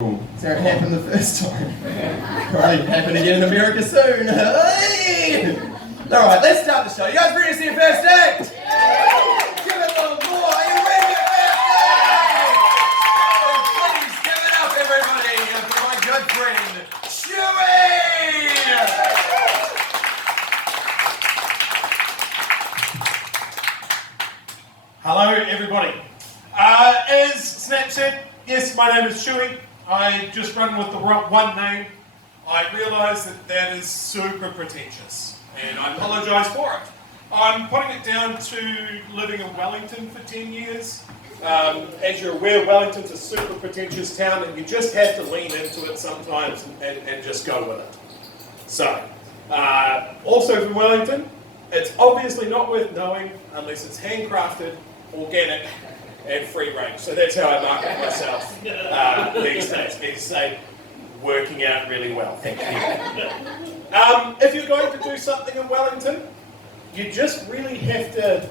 So it happened the first time. Probably happen again in America soon. Hey! Alright, let's start the show. You guys ready to see your first act? Give it a little more. Are you ready for your first act? Please give it up, everybody, for my good friend, Chewie! Hello, everybody. As Snap said, yes, my name is Chewie. I just run with the one name. I realise that is super pretentious, and I apologise for it. I'm putting it down to living in Wellington for 10 years. As you're aware, Wellington's a super pretentious town, and you just have to lean into it sometimes and just go with it. So, also from Wellington, it's obviously not worth knowing unless it's handcrafted, organic, and free range. So that's how I market myself these days. Need to say, working out really well. Thank you. If you're going to do something in Wellington, you just really have to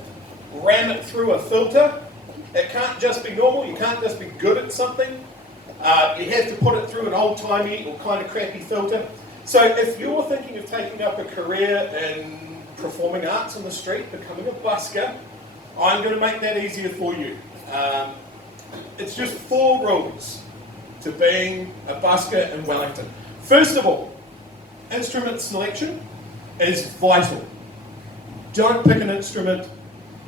ram it through a filter. It can't just be normal. You can't just be good at something. You have to put it through an old-timey or kind of crappy filter. So if you're thinking of taking up a career in performing arts on the street, becoming a busker, I'm going to make that easier for you. It's just 4 rules to being a busker in Wellington. First of all, instrument selection is vital. Don't pick an instrument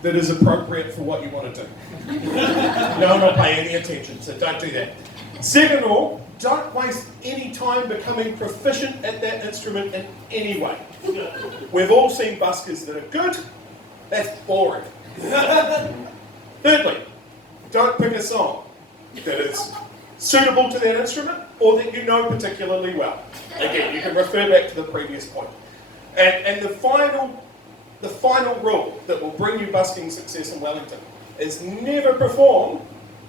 that is appropriate for what you want to do. No one will pay any attention, so don't do that. Second of all, don't waste any time becoming proficient at that instrument in any way. We've all seen buskers that are good. That's boring. Thirdly, don't pick a song that is suitable to that instrument or that you know particularly well. Again, you can refer back to the previous point. And the final rule that will bring you busking success in Wellington is never perform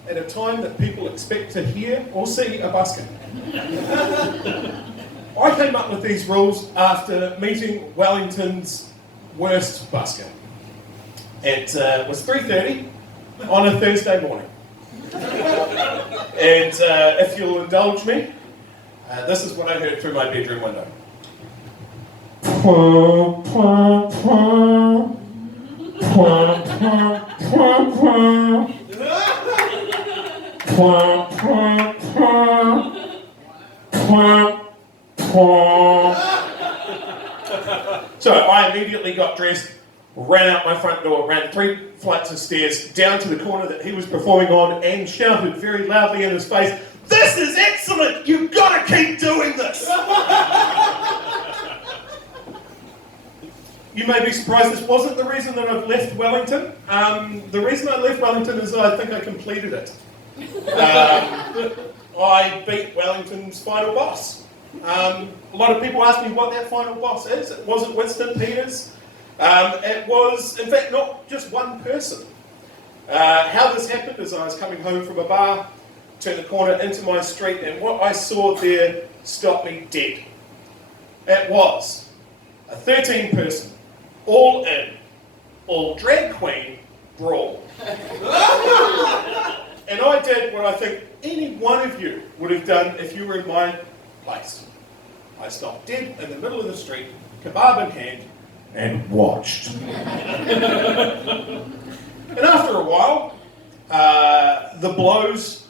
at a time that people expect to hear or see a busker. I came up with these rules after meeting Wellington's worst busker. It was 3:30 on a Thursday morning. And if you'll indulge me, this is what I heard through my bedroom window. So I immediately got dressed, ran out my front door, ran 3 flights of stairs down to the corner that he was performing on and shouted very loudly in his face, "This is excellent! You've got to keep doing this!" You may be surprised this wasn't the reason that I've left Wellington. The reason I left Wellington is I think I completed it. I beat Wellington's final boss. A lot of people ask me what that final boss is. It wasn't Winston Peters. It was, in fact, not just one person. How this happened is I was coming home from a bar, turned the corner into my street, and what I saw there stopped me dead. It was a 13-person, all-in, all-drag queen brawl. And I did what I think any one of you would have done if you were in my place. I stopped dead in the middle of the street, kebab in hand, and watched. And after a while, the blows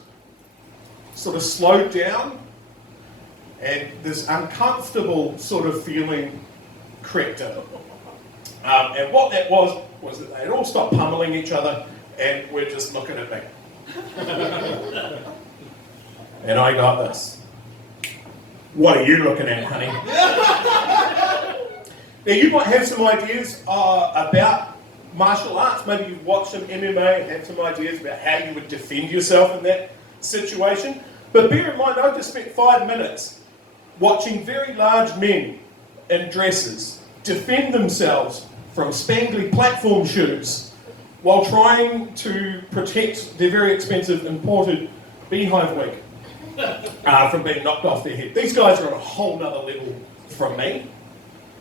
sort of slowed down, and this uncomfortable sort of feeling crept in. And what that was that they had all stopped pummeling each other and were just looking at me. And I got this. "What are you looking at, honey?" Now, you might have some ideas about martial arts. Maybe you've watched some MMA and have some ideas about how you would defend yourself in that situation. But bear in mind, I just spent 5 minutes watching very large men in dresses defend themselves from spangly platform shoes while trying to protect their very expensive imported beehive wig from being knocked off their head. These guys are on a whole nother level from me.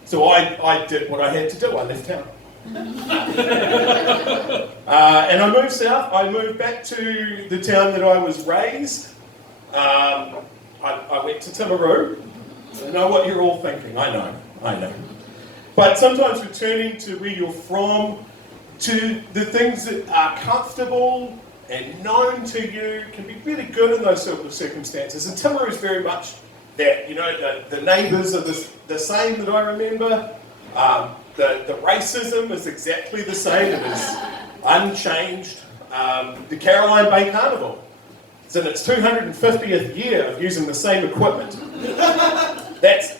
So I did what I had to do. I left town. And I moved south. I moved back to the town that I was raised. I went to Timaru. I know what you're all thinking, I know. But sometimes returning to where you're from, to the things that are comfortable and known to you, can be really good in those sort of circumstances. And Timaru is very much that, the neighbours are the same that I remember. The racism is exactly the same, it is unchanged. The Caroline Bay Carnival is in its 250th year of using the same equipment. That's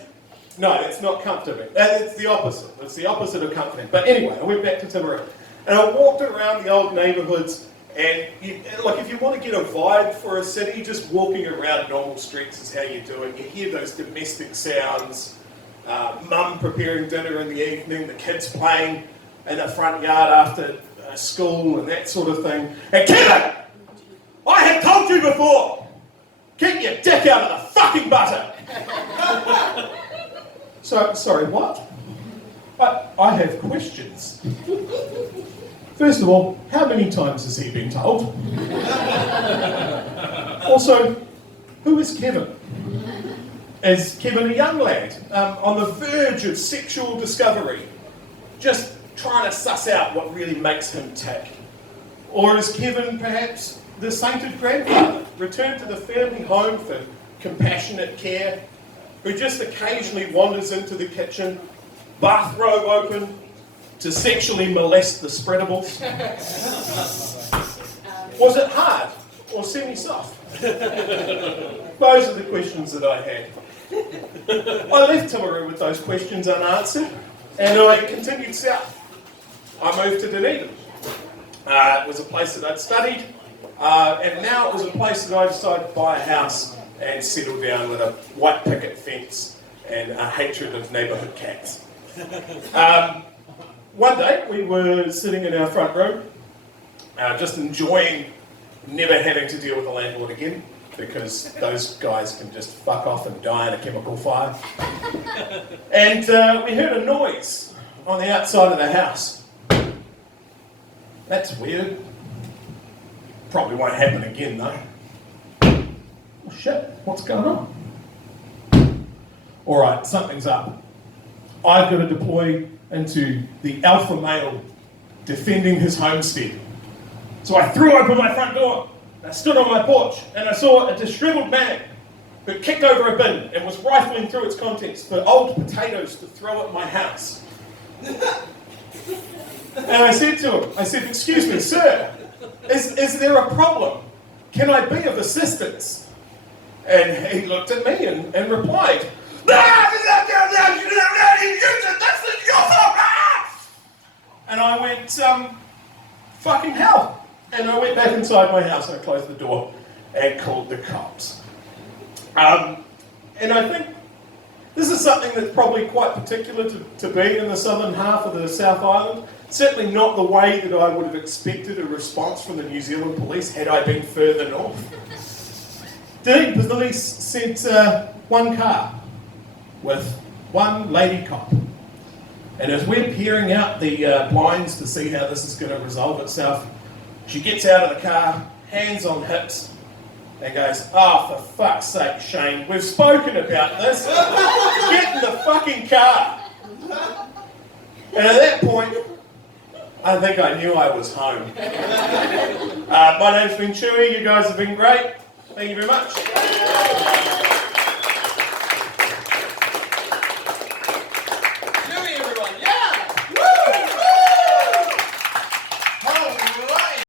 not comforting. It's the opposite. It's the opposite of comforting. But anyway, I went back to Timaru. And I walked around the old neighbourhoods, and if you want to get a vibe for a city, just walking around normal streets is how you do it. You hear those domestic sounds, mum preparing dinner in the evening, the kids playing in the front yard after school and that sort of thing. And Kevin, I have told you before, keep your dick out of the fucking butter. Sorry, what? I have questions. First of all, how many times has he been told? Also, who is Kevin? Is Kevin a young lad on the verge of sexual discovery, just trying to suss out what really makes him tick? Or is Kevin perhaps the sainted grandfather, returned to the family home for compassionate care, who just occasionally wanders into the kitchen, bathrobe open, to sexually molest the spreadables? Was it hard or semi-soft? Those are the questions that I had. I left Timaru with those questions unanswered, and I continued south. I moved to Dunedin. It was a place that I'd studied, and now it was a place that I decided to buy a house and settle down with a white picket fence and a hatred of neighbourhood cats. One day we were sitting in our front room, just enjoying never having to deal with the landlord again, because those guys can just fuck off and die in a chemical fire. And we heard a noise on the outside of the house. That's weird. Probably won't happen again though. Oh shit, what's going on? Alright, something's up. I've got to deploy into the alpha male defending his homestead. So I threw open my front door, I stood on my porch, and I saw a disheveled man who kicked over a bin and was rifling through its contents for old potatoes to throw at my house. And I said to him, "Excuse me, sir, is there a problem? Can I be of assistance?" And he looked at me and replied, and I went, fucking hell. And I went back inside my house and I closed the door and called the cops. And I think this is something that's probably quite particular to be in the southern half of the South Island. Certainly not the way that I would have expected a response from the New Zealand police had I been further north. The police sent one car with one lady cop. And as we're peering out the blinds to see how this is going to resolve itself, she gets out of the car, hands on hips, and goes, "Oh, for fuck's sake, Shane, we've spoken about this. Get in the fucking car." And at that point, I think I knew I was home. My name's been Chewie. You guys have been great. Thank you very much.